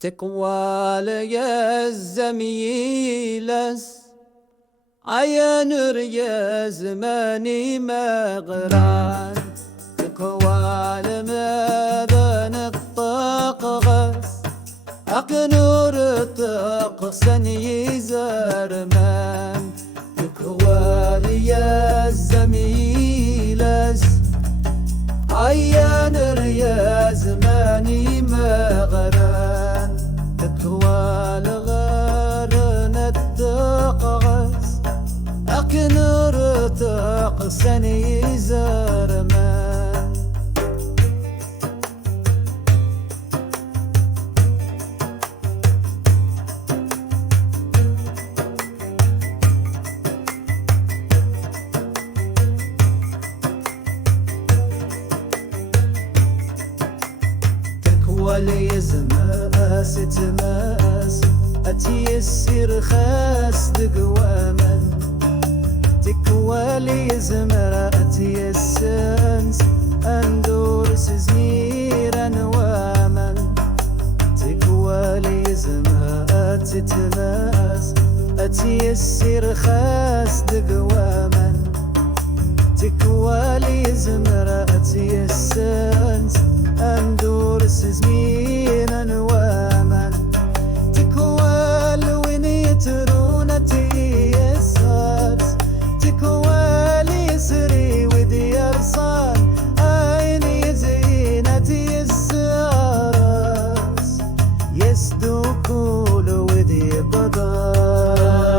تقوى لي الزميلس عينر يا زماني مغران تقوى لما بنطق غس أقنور تقسن يزرمان تقوى لي الزميلس عينر يا زماني مغران تقوى لغرن التقغس أقنر تقسن يزرمان ولي زماس تماس أتيسر خاس دقواما تكوالي زمرا أتيسنس أندور سزميرا واما تكوالي زماس تماس أتيسر خاس دقواما تكوالي زمرا أتيسنس أندور سزمينا واما تكوال وين يترون تيسات تكوال يسري ودي أرصان عين يزينة يسارس يسدو كل ودي بداس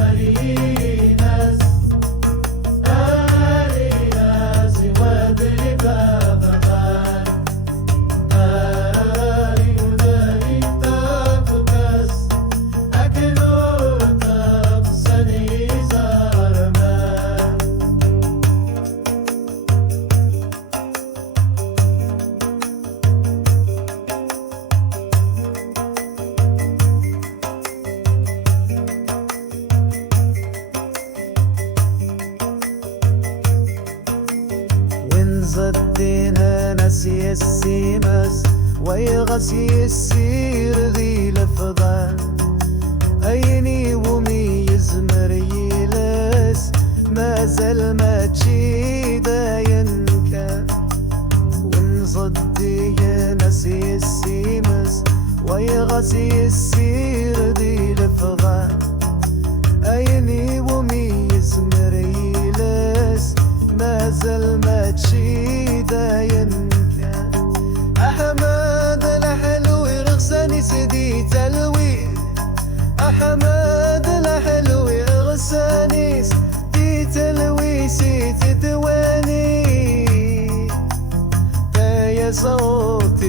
أريناس أريناس ودي بابا صدينا نسي السيمس ويغسي السير ذي لفظان أيني ومي يزمر يلس ما زال ما تشيدا ينكا ونصدي نسي السيمس ويغسي السير ذي لفظان أيني ومي يزمر يلس ما زال ما تشيدا ينكا أحمد الحلو يغسني سدي تلوي أحمد الحلو يغسني سدي تلوي سيت دواني يا صوتي